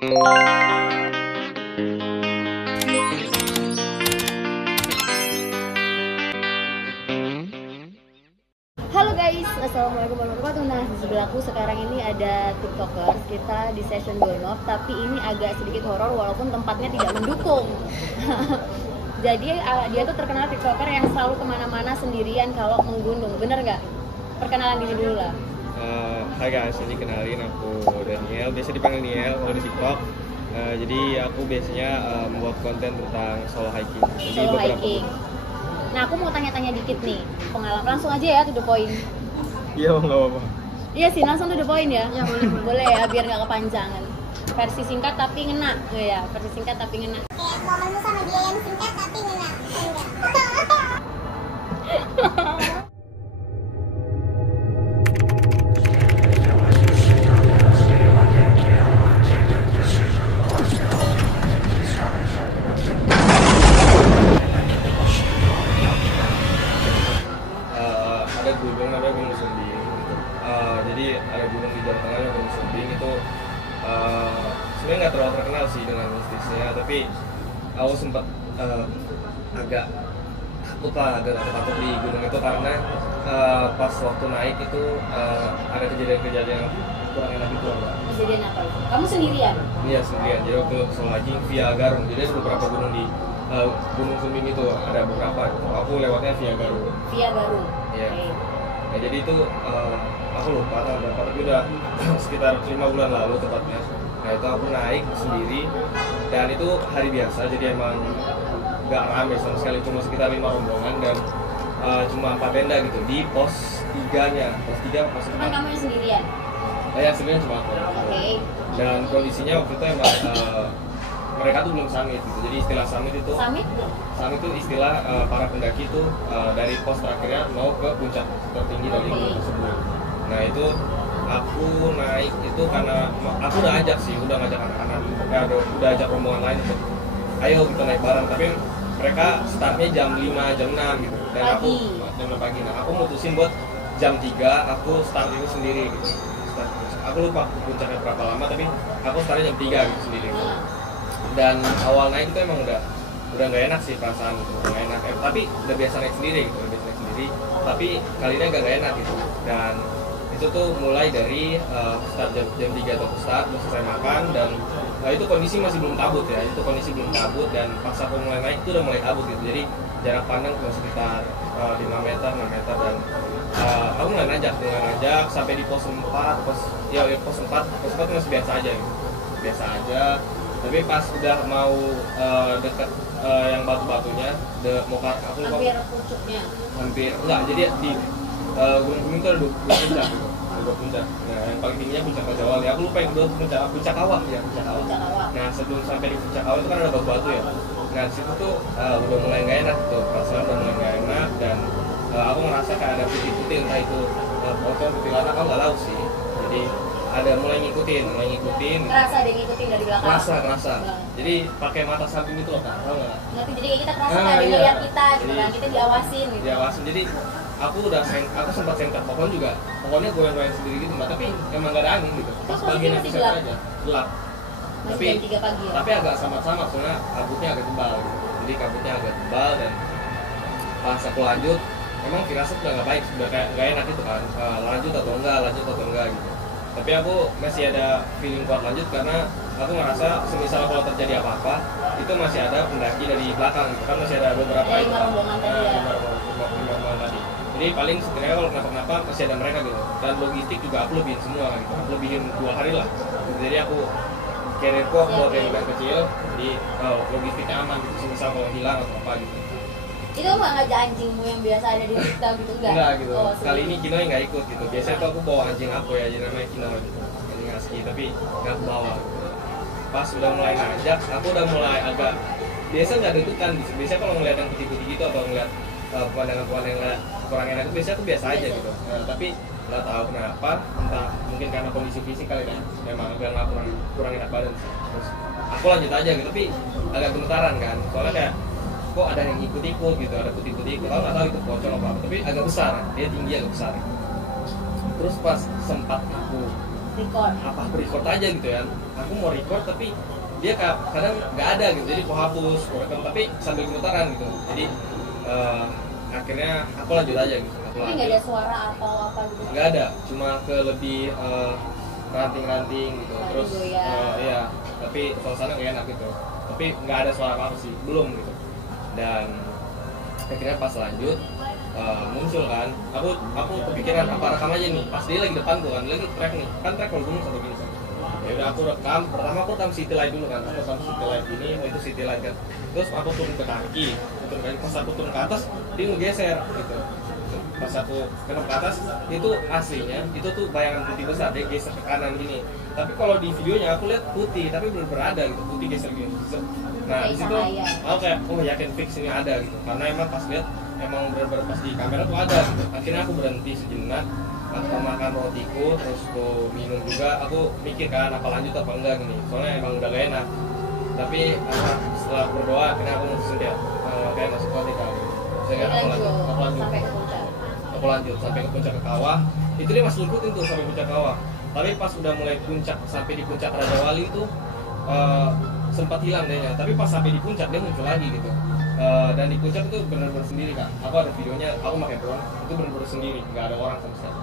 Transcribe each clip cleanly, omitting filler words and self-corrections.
Halo guys, assalamualaikum warahmatullahi wabarakatuh. Nah, di sebelahku sekarang ini ada tiktokers. Kita di session going off, tapi ini agak sedikit horor walaupun tempatnya tidak mendukung. Jadi dia tuh terkenal tiktoker yang selalu kemana-mana sendirian kalau menggunung. Bener nggak? Perkenalan diri dulu lah. Hai guys, jadi kenalin aku Daniel, biasa dipanggil Niel kalau di TikTok. Jadi aku biasanya membuat konten tentang solo hiking. Jadi Solo hiking. Nah, aku mau tanya-tanya dikit nih. Pengalaman langsung aja ya to the point. Iya, nggak apa-apa. Iya sih, langsung to the point ya. Ya boleh ya, biar nggak kepanjangan. Versi singkat tapi ngena, ya. Versi singkat tapi ngena. Kayak momenmu sama dia yang singkat tapi ngena. Ada gunung namanya Gunung Sumbing gitu. Jadi ada gunung di Jawa Tengah namanya Gunung Sumbing itu sebenarnya nggak terlalu terkenal sih dengan mistisnya, tapi aku sempat agak takut di gunung itu karena pas waktu naik itu ada kejadian-kejadian kurang enak gitu. Kejadian apa itu? Kamu sendirian? Iya, sendirian. Jadi waktu solo hiking via Garung, jadi ada beberapa gunung di Gunung Sumbing itu, ada beberapa gitu. Aku lewatnya via Garung. Via Garung. Iya. Oke. Nah, jadi itu aku lupa tanggal berapa, tapi udah sekitar 5 bulan lalu tepatnya. Nah, itu aku naik sendiri dan itu hari biasa, jadi emang nggak rame sama sekali, cuma sekitar 5 rombongan dan cuma 4 tenda gitu di pos 3-nya. Pos 3 pos 4. Kan kamu yang sendirian? Ya, sebenarnya cuma aku. Oke. Dan kondisinya waktu itu emang mereka tuh belum summit gitu. Jadi istilah summit itu itu istilah para pendaki itu dari pos terakhirnya mau ke puncak tertinggi dari gunung tersebut. Nah, itu aku naik itu karena aku udah ajak sih, udah ngajak anak-anak, udah ajak rombongan lain untuk ayo kita naik bareng, tapi mereka startnya jam 5, jam 6 gitu. Dan Pagi. aku jam 6 pagi. Nah, aku mutusin buat jam 3 aku start itu sendiri gitu. Aku lupa puncaknya berapa lama, tapi aku startnya jam 3 gitu sendiri. Dan awal naik itu emang udah nggak enak sih perasaan gitu, nggak enak. Tapi udah biasa naik sendiri gitu, tapi kali ini agak nggak enak gitu. Dan itu tuh mulai dari start jam 3 atau start, udah selesai makan dan itu kondisi masih belum kabut ya, dan pas aku mulai naik itu udah mulai kabut gitu. Jadi jarak pandang cuma sekitar 5 meter, 6 meter dan aku mulai nanjak sampai di pos 4, pos 4 masih biasa aja gitu, biasa aja. Tapi pas udah mau deket yang batu-batunya, aku lupa. Hampir puncaknya. Hampir enggak, jadi di Gunung Gunung itu ada 2 puncak gitu. Ada 2 puncak. Nah, yang paling tingginya puncak Kawah. Ya, aku lupa yang kedua puncak Kawah ya, puncak Kawah. Nah, sebelum sampai di puncak Kawah itu kan ada batu-batu ya. Nah, di situ tuh udah mulai nggak enak tuh, perasaan udah mulai nggak enak dan aku ngerasa kayak ada putih-putih, entah itu pocong, kuntilanak, aku nggak tahu sih. Jadi ada mulai ngikutin. Kerasa ada yang ngikutin dari belakang. Kerasa. Jadi pakai mata samping itu loh, Kak. Tahu nggak? Ngerti, jadi kayak kita kerasa kayak ada yang lihat kita gitu kan, kita diawasin gitu. Diawasin. Jadi aku sempat senter pohon juga. Pokoknya goyang-goyang sendiri gitu, Mbak. Tapi emang nggak ada angin gitu. Terus Pas posisi pagi masih senter gelap? aja. Gelap. Masih jam 3 pagi ya? Tapi agak sama-sama, soalnya kabutnya agak tebal gitu. Jadi kabutnya agak tebal dan pas aku lanjut, emang firasat udah nggak baik, udah kayak nggak enak gitu kan. Lanjut atau enggak gitu. Tapi aku masih ada feeling kuat lanjut karena aku ngerasa semisal kalau terjadi apa-apa itu masih ada pendaki dari belakang gitu kan, masih ada beberapa Dari 5 rombongan tadi ya? 5 rombongan tadi. Jadi paling sebenarnya kalau kenapa-napa masih ada mereka gitu. Dan logistik juga aku lebihin semua gitu, aku lebihin 2 hari lah. Jadi aku carrierku aku buat yang kecil, jadi logistiknya aman gitu, semisal kalau hilang atau apa gitu. Itu nggak ngajak anjingmu yang biasa ada di TikTok gitu enggak? Enggak gitu. Oh, kali ini Kinoy nggak ikut gitu. Biasanya tuh aku bawa anjing aku ya, jadi namanya Kinoy gitu. Anjing husky, tapi nggak aku bawa. Pas udah mulai nanjak, aku udah mulai agak biasa nggak deg-degan gitu. Biasanya kalau ngeliat yang putih-putih gitu atau ngeliat pemandangan-pemandangan yang kurang enak itu biasanya aku biasa aja gitu. Nah, tapi nggak tahu kenapa, entah mungkin karena kondisi fisik kali ya, memang agak nggak kurang enak badan sih. Terus aku lanjut aja gitu, tapi agak gemetaran kan, soalnya kayak kok ada yang ikut-ikut gitu, ada putih-putih ikut, aku nggak tahu itu pocong apa, tapi agak besar, dia tinggi agak besar. Terus pas sempat aku record. apa aku record aja gitu ya, aku mau record tapi dia kadang nggak ada gitu, jadi aku hapus, aku rekam tapi sambil gemetaran gitu, jadi akhirnya aku lanjut aja gitu. Tapi nggak ada suara atau apa gitu? Nggak ada, cuma ke lebih ranting-ranting gitu, terus iya, tapi suasana nggak enak gitu, tapi nggak ada suara apa sih, belum gitu. Dan akhirnya pas lanjut muncul kan, aku kepikiran apa rekam aja nih, pas dia lagi depan tuh kan, lagi track nih, kan track kalau gunung sampai gini kan. Ya udah aku rekam, pertama aku rekam city light dulu kan, aku rekam city light ini, itu city light kan, terus aku turun ke kaki, pas aku turun ke atas dia ngegeser gitu. Pas aku kenapa ke atas, itu aslinya itu tuh bayangan putih besar, dia geser ke kanan gini. Tapi kalau di videonya aku lihat putih, tapi belum berada gitu, putih geser gini. Nah di situ aku kayak yakin fix ini ada gitu, karena emang pas lihat emang bener-bener pas di kamera tuh ada gitu. Akhirnya aku berhenti sejenak, aku makan rotiku, terus aku minum juga, aku mikir kan apa lanjut apa enggak gini, soalnya emang udah gak enak. Tapi setelah berdoa akhirnya aku mutusin kayak masuk rotika gitu. Saya aku lanjut sampai ke puncak. Aku lanjut sampai ke puncak ke kawah, itu dia masih ngikutin tuh sampai puncak kawah. Tapi pas udah mulai puncak, sampai di puncak Raja Wali itu sempat hilang dia, tapi pas sampai di puncak dia muncul lagi gitu. Dan di puncak itu benar-benar sendiri kak, aku ada videonya, aku pakai drone, itu benar-benar sendiri, nggak ada orang sama sekali.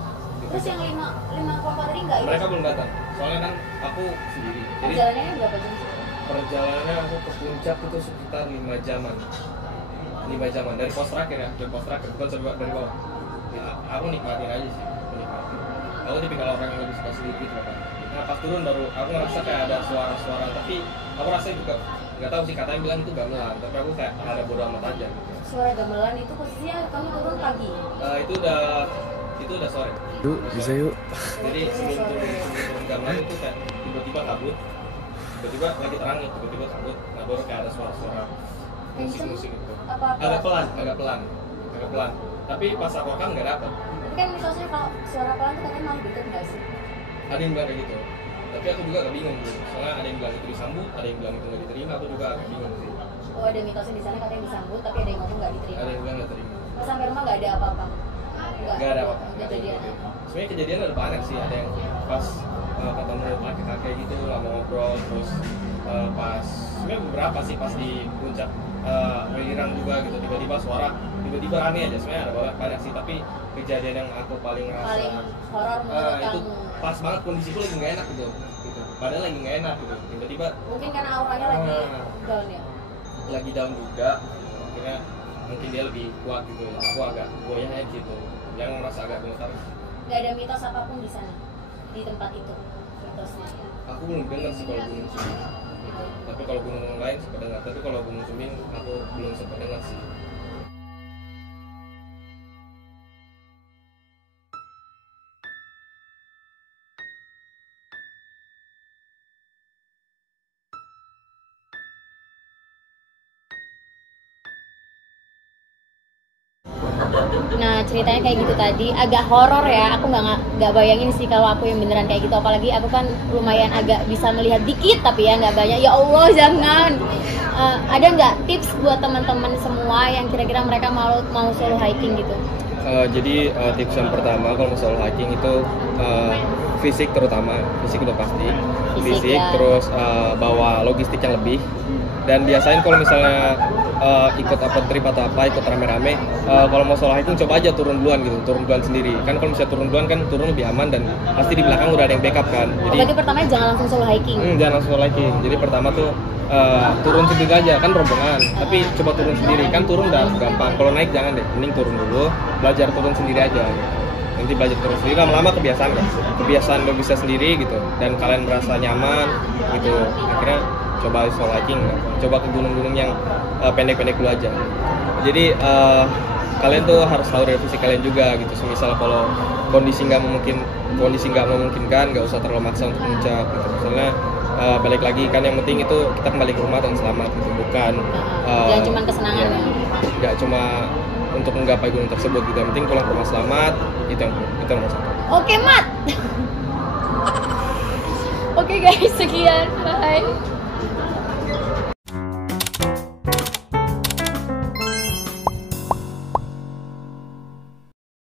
Terus yang lima kelompok tadi nggak? Mereka belum datang, soalnya kan aku sendiri. Jadi perjalanannya berapa jam sih? Perjalanannya aku ke puncak itu sekitar 5 jaman. 5 jaman dari pos terakhir ya, dari pos terakhir, bukan sampai dari bawah. Ya, aku nikmatin aja sih, nikmatin. Aku tipikal orang yang lebih suka sendiri gitu kan. Nah pas turun baru aku ngerasa kayak ada suara-suara, tapi aku rasa juga nggak tahu sih, katanya bilang itu gamelan, tapi aku kayak ada bodo amat aja gitu. Suara gamelan itu posisinya kamu turun pagi? Itu udah sore. Yuk, bisa yuk. Jadi sebelum turun gamelan itu kayak tiba-tiba kabut, tiba-tiba lagi terang nih, tiba-tiba kabut, nah baru kayak ada suara-suara musik-musik gitu. Agak pelan. Tapi pas aku rekam nggak dapet. Tapi kan misalnya kalau suara pelan itu katanya malah deket nggak sih? Ada yang bilang kayak gitu, tapi aku juga agak bingung gitu. Soalnya ada yang bilang itu disambut, ada yang bilang itu nggak diterima, aku juga agak bingung sih. Oh ada mitosnya di sana katanya disambut, tapi ada yang ngomong nggak diterima. Ada yang bilang nggak terima. Pas sampai rumah nggak ada apa-apa? Nggak ada apa-apa. Kejadian. Sebenarnya kejadian ada banyak sih, ada yang pas ketemu kakek-kakek gitu lama ngobrol, terus pas sebenarnya beberapa sih pas di puncak Welirang juga gitu, tiba-tiba suara tiba-tiba rame aja. Sebenarnya ada banyak sih, tapi kejadian yang aku paling rasa horor menurut itu kamu? pas banget kondisiku lagi nggak enak gitu, padahal lagi nggak enak gitu, tiba-tiba mungkin karena auranya lagi down ya? Lagi down juga, akhirnya mungkin dia lebih kuat gitu, aku agak goyah aja gitu, yang merasa agak gemetar. Nggak ada mitos apapun di sana, di tempat itu mitosnya? Aku belum dengar sih kalau Gunung Sumbing gitu. Tapi kalau gunung lain sempat dengar, tapi kalau Gunung Sumbing aku belum sempat dengar sih. Nah ceritanya kayak gitu tadi, agak horor ya. Aku nggak bayangin sih kalau aku yang beneran kayak gitu. Apalagi aku kan lumayan agak bisa melihat dikit, tapi ya nggak banyak. Ya Allah jangan. Ada nggak tips buat teman-teman semua yang kira-kira mereka mau solo hiking gitu? Jadi tips yang pertama kalau mau solo hiking itu fisik, terutama fisik udah pasti. Fisik ya. Terus bawa logistik yang lebih. Dan biasain kalau misalnya ikut apa trip atau apa, ikut rame-rame, kalau mau solo hiking coba aja turun duluan gitu, turun duluan sendiri. Kan kalau misalnya turun duluan kan turun lebih aman dan pasti di belakang udah ada yang backup kan. Jadi berarti pertama jangan langsung solo hiking. Jangan langsung solo hiking. Jadi pertama tuh turun sendiri aja, kan rombongan. Tapi coba turun sendiri, kan turun udah gampang. Kalau naik jangan deh, mending turun dulu, belajar turun sendiri aja. Nanti belajar turun sendiri, lama-lama kebiasaan kan. Kebiasaan lo bisa sendiri gitu, dan kalian merasa nyaman gitu. Akhirnya coba solo hiking, coba ke gunung-gunung yang pendek-pendek dulu aja. Jadi kalian tuh harus tahu dari fisik kalian juga gitu. Semisal kalau kondisi nggak memungkinkan, nggak usah terlalu maksa untuk puncak gitu. Soalnya balik lagi kan yang penting itu kita kembali ke rumah dan selamat gitu, bukan yang cuma kesenangan. Nggak cuma untuk menggapai gunung tersebut gitu. Yang penting pulang ke rumah selamat, itu yang nomor satu. Oke Mat. Oke guys, sekian, bye.